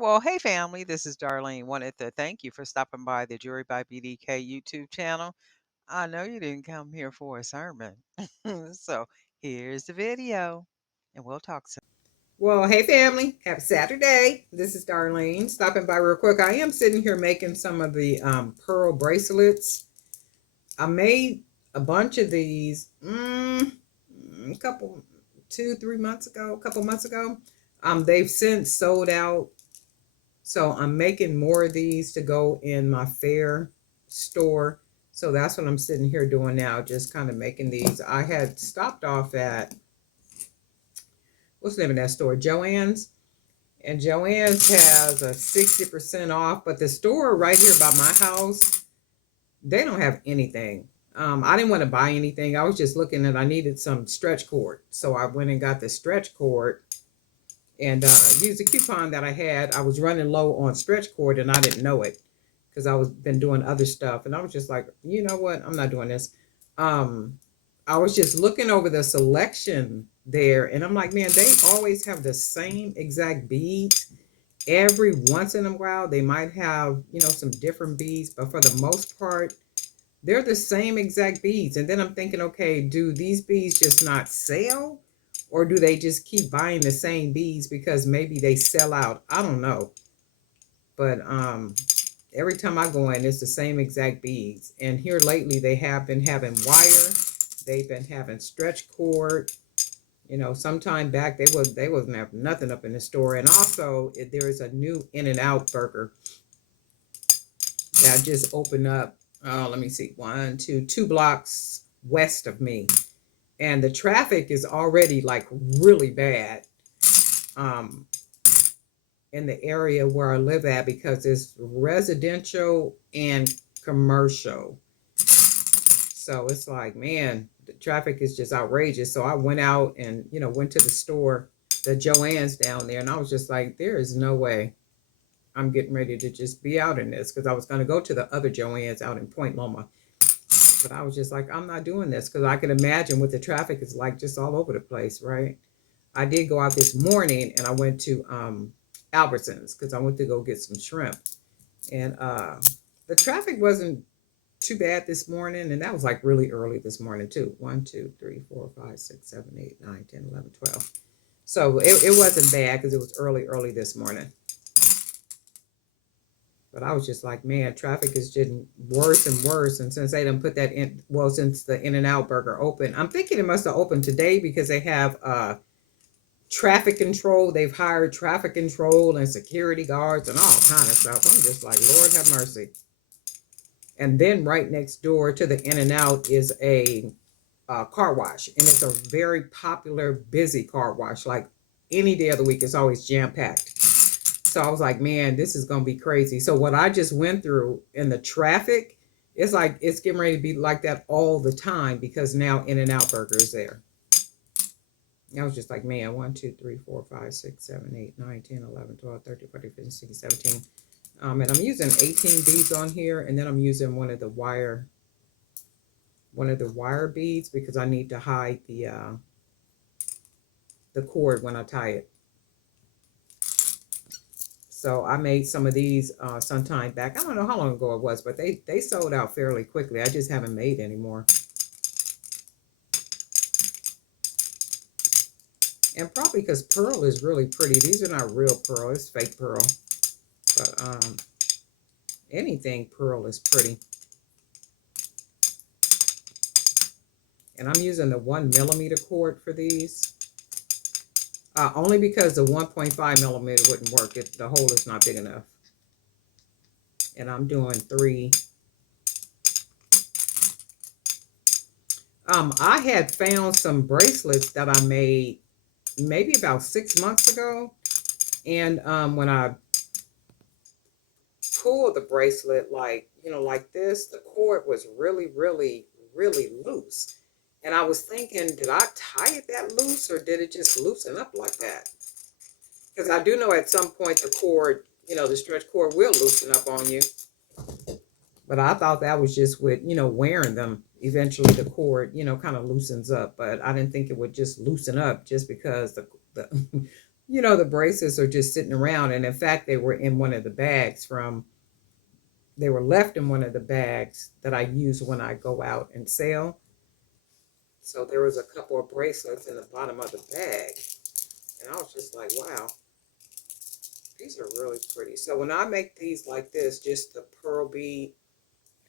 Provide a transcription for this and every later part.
Well, hey family, this is Darlene. Wanted to thank you for stopping by the Jury by BDK YouTube channel. I know you didn't come here for a sermon. So here's the video, and we'll talk soon. Well, hey family, happy Saturday. This is Darlene stopping by real quick. I am sitting here making some of the pearl bracelets. I made a bunch of these a couple, 2, 3 months ago, a couple months ago. They've since sold out. So I'm making more of these to go in my fair store. So that's what I'm sitting here doing now, just kind of making these. I had stopped off at, what's the name of that store? Joann's. And Joann's has a 60% off, but the store right here by my house, they don't have anything. I didn't want to buy anything. I was just looking at, I needed some stretch cord. So I went and got the stretch cord and used a coupon that I had. I was running low on stretch cord and I didn't know it because I was been doing other stuff. And I was just like, you know what? I'm not doing this. Um, I was just looking over the selection there and I'm like, man, they always have the same exact beads. Every once in a while, they might have, some different beads, but for the most part, they're the same exact beads. And then I'm thinking, okay, do these beads just not sell? Or do they just keep buying the same beads because maybe they sell out? I don't know. But every time I go in, it's the same exact beads. And here lately, they have been having wire. They've been having stretch cord. Sometime back they wasn't having nothing up in the store. And also, there is a new In-N-Out burger that just opened up. Let me see, 2 blocks west of me, and the traffic is already like really bad. Um, in the area where I live at because it's residential and commercial. So it's like, man, the traffic is just outrageous. So I went out and, went to the store, the Joann's down there, and I was just like, there is no way I'm getting ready to just be out in this because I was going to go to the other Joann's out in Point Loma. But I was just like, I'm not doing this because I can imagine what the traffic is like just all over the place, right? I did go out this morning and I went to Albertsons because I went to go get some shrimp. And the traffic wasn't too bad this morning. And that was like really early this morning, too. 1, 2, 3, 4, 5, 6, 7, 8, 9, 10, 11, 12. So it wasn't bad because it was early this morning. But I was just like, man, traffic is getting worse and worse. And since they didn't put that in, well, since the In-N-Out burger opened, I'm thinking it must have opened today because they have traffic control. They've hired traffic control and security guards and all kind of stuff. I'm just like, Lord have mercy. And then right next door to the In-N-Out is a car wash, and it's a very popular, busy car wash. Like any day of the week, it's always jam packed. So I was like, man, this is gonna be crazy. So what I just went through in the traffic, it's like it's getting ready to be like that all the time because now In-N-Out Burger is there. I was just like, man, 1, 2, 3, 4, 5, 6, 7, 8, 9, 10, 11, 12, 13, 14, 15, 16, 17. And I'm using 18 beads on here, and then I'm using one of the wire beads because I need to hide the cord when I tie it. So I made some of these some time back. I don't know how long ago it was, but they sold out fairly quickly. I just haven't made any more. And probably because pearl is really pretty. These are not real pearl. It's fake pearl. But anything pearl is pretty. And I'm using the 1mm cord for these. Only because the 1.5mm wouldn't work. The hole is not big enough. And I'm doing 3. I had found some bracelets that I made maybe about 6 months ago. And when I pulled the bracelet, like this, the cord was really, really, really loose. And I was thinking, did I tie it that loose or did it just loosen up like that? Because I do know at some point the cord, the stretch cord will loosen up on you. But I thought that was just with, wearing them. Eventually the cord, kind of loosens up. But I didn't think it would just loosen up just because the the bracelets are just sitting around. And in fact, they were in one of the bags they were left in one of the bags that I use when I go out and sell. So there was a couple of bracelets in the bottom of the bag. And I was just like, wow, these are really pretty. So when I make these like this, just the pearl bead,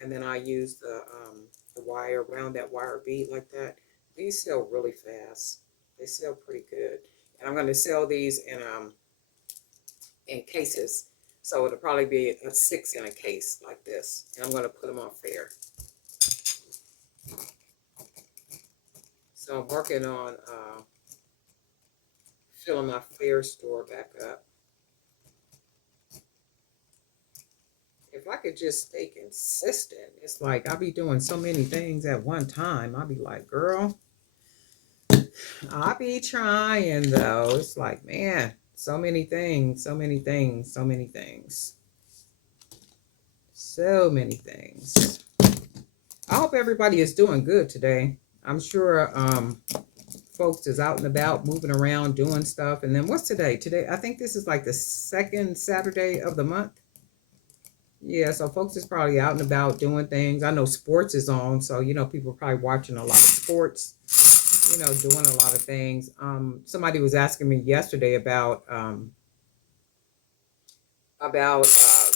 and then I use the wire around that wire bead like that, these sell really fast. They sell pretty good. And I'm going to sell these in cases. So it'll probably be a 6 in a case like this. And I'm going to put them on fair. So I'm working on filling my fair store back up. If I could just stay consistent, it's like I'll be doing so many things at one time. I'll be like, girl, I'll be trying though. It's like, man, so many things, so many things, so many things. So many things. I hope everybody is doing good today. I'm sure folks is out and about, moving around, doing stuff. And then what's today? Today, I think this is like the second Saturday of the month. Yeah, so folks is probably out and about doing things. I know sports is on, so people are probably watching a lot of sports, doing a lot of things. Somebody was asking me yesterday about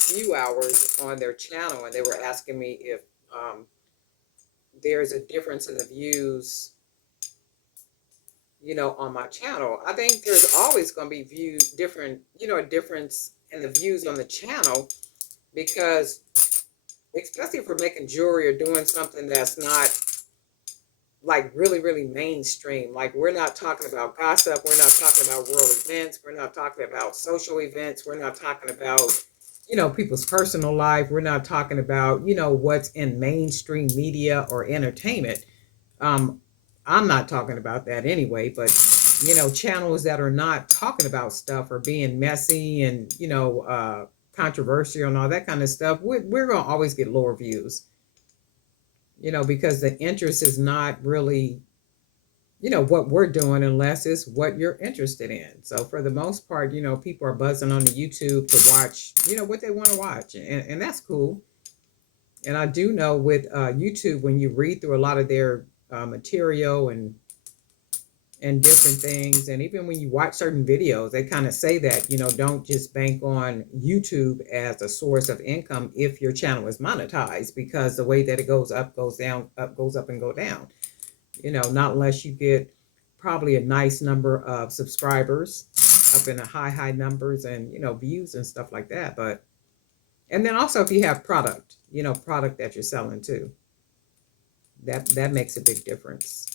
view hours on their channel, and they were asking me if there's a difference in the views, on my channel. I think there's always going to be a difference in the views on the channel, because especially if we're making jewelry or doing something that's not like really, really mainstream. Like, we're not talking about gossip. We're not talking about world events. We're not talking about social events. We're not talking about, people's personal life. We're not talking about, what's in mainstream media or entertainment. Um, I'm not talking about that anyway, but, channels that are not talking about stuff or being messy and, controversial and all that kind of stuff, we're going to always get lower views, because the interest is not really, what we're doing, unless it's what you're interested in. So for the most part, people are buzzing on the YouTube to watch, what they want to watch. And that's cool. And I do know with YouTube, when you read through a lot of their material and different things, and even when you watch certain videos, they kind of say that, don't just bank on YouTube as a source of income if your channel is monetized, because the way that it goes up, goes down, up, goes up, and go down. Not unless you get probably a nice number of subscribers, up in the high numbers, and views and stuff like that. But and then also if you have product that you're selling too, that makes a big difference.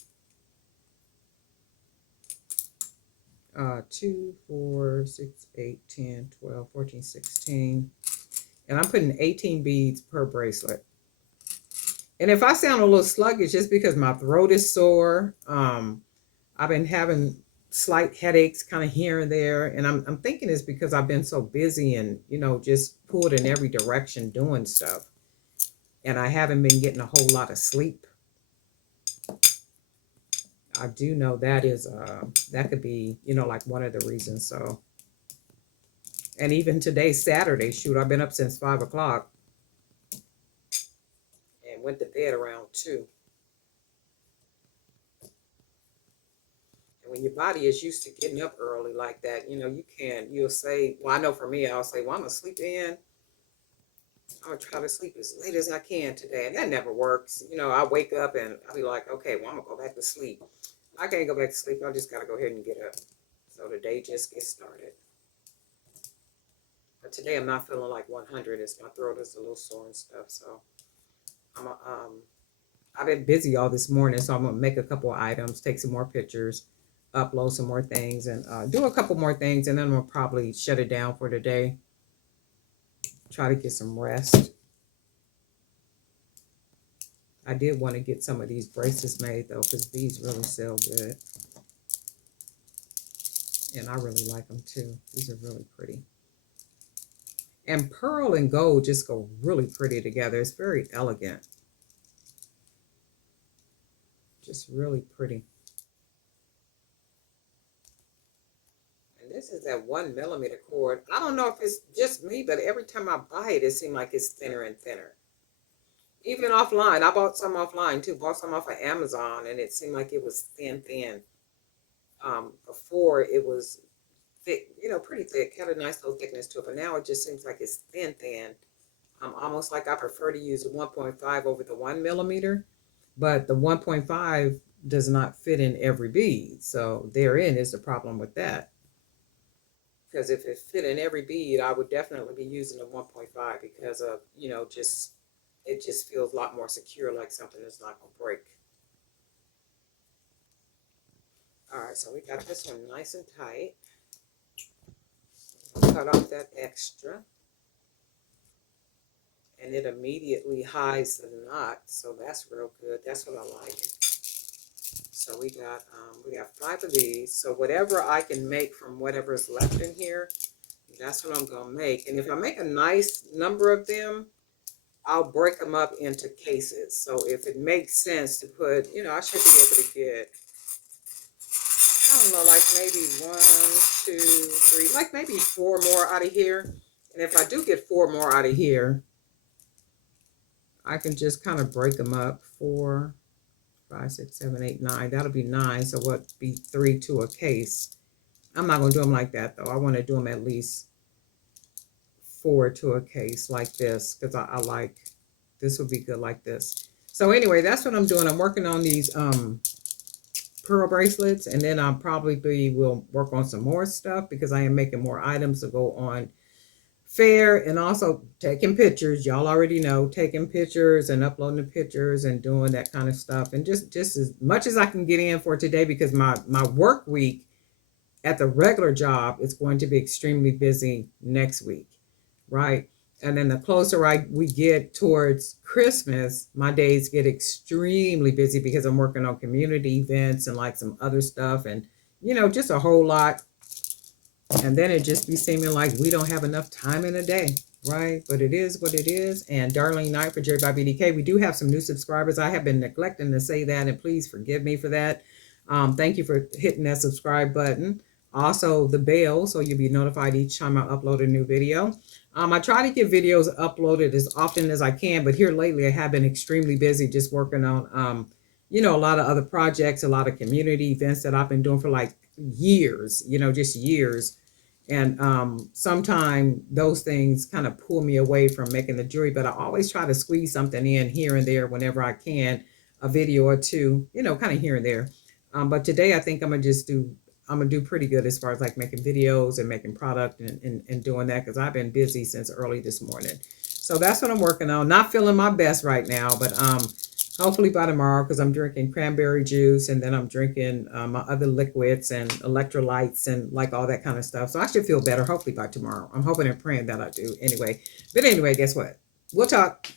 2, 4, 6, 8, 10, 12, 14, 16. And I'm putting 18 beads per bracelet. And if I sound a little sluggish, just because my throat is sore. I've been having slight headaches kind of here and there. And I'm thinking it's because I've been so busy and, just pulled in every direction doing stuff. And I haven't been getting a whole lot of sleep. I do know that could be, like one of the reasons. So, and even today's Saturday, shoot, I've been up since 5 o'clock and went to bed around 2. And when your body is used to getting up early like that, you'll say, well, I know for me, I'll say, well, I'm going to sleep in. I'm going to try to sleep as late as I can today. And that never works. I wake up and I'll be like, okay, well, I'm going to go back to sleep. I can't go back to sleep. I just got to go ahead and get up. So the day just gets started. But today I'm not feeling like 100. My throat is a little sore and stuff. So I've been busy all this morning. So I'm going to make a couple of items, take some more pictures, upload some more things, and do a couple more things. And then we'll probably shut it down for today. Try to get some rest. I did want to get some of these bracelets made though, because these really sell good. And I really like them too. These are really pretty. And pearl and gold just go really pretty together. It's very elegant. Just really pretty. And This is that 1 millimeter cord. I don't know if it's just me, but every time I buy it, it seems like it's thinner and thinner. Even offline, I bought some offline too. Bought some off of Amazon, and it seemed like it was thin, thin. Before it was thick, pretty thick, had a nice little thickness to it. But now it just seems like it's thin, thin. Almost like I prefer to use the 1.5 over the 1 millimeter, but the 1.5 does not fit in every bead. So therein is the problem with that. Because if it fit in every bead, I would definitely be using the 1.5 because of, just it just feels a lot more secure, like something that's not gonna break. All right, so we got this one nice and tight. Cut off that extra, and it immediately hides the knot, so that's real good. That's what I like. So we got 5 of these. So whatever I can make from whatever is left in here, that's what I'm gonna make. And if I make a nice number of them, I'll break them up into cases. So if it makes sense to put, I should be able to get, I don't know, like maybe 1, 2, 3, like maybe 4 more out of here. And if I do get 4 more out of here, I can just kind of break them up. 4, 5, 6, 7, 8, 9. That'll be 9. So what be 3 to a case? I'm not gonna do them like that though. I want to do them at least 4 to a case like this, because I like this would be good like this. So anyway, that's what I'm doing. I'm working on these pearl bracelets, and then I'll probably will work on some more stuff because I am making more items to go on fair, and also taking pictures. Y'all already know, taking pictures and uploading the pictures and doing that kind of stuff, and just as much as I can get in for today, because my work week at the regular job is going to be extremely busy next week, right? And then the closer we get towards Christmas, my days get extremely busy because I'm working on community events and like some other stuff, and just a whole lot. And then it just be seeming like we don't have enough time in a day, right? But it is what it is. And Darlene Knight for Jerry by BDK. We do have some new subscribers. I have been neglecting to say that, and please forgive me for that. Thank you for hitting that subscribe button. Also the bell, so you'll be notified each time I upload a new video. I try to get videos uploaded as often as I can, but here lately I have been extremely busy just working on, a lot of other projects, a lot of community events that I've been doing for like years, just years. And sometimes those things kind of pull me away from making the jewelry, but I always try to squeeze something in here and there whenever I can, a video or two, kind of here and there. But today I think I'm gonna do pretty good as far as like making videos and making product and doing that, because I've been busy since early this morning. So that's what I'm working on. Not feeling my best right now, but hopefully by tomorrow, because I'm drinking cranberry juice, and then I'm drinking my other liquids and electrolytes and like all that kind of stuff. So I should feel better hopefully by tomorrow. I'm hoping and praying that I do anyway. But anyway, guess what? We'll talk.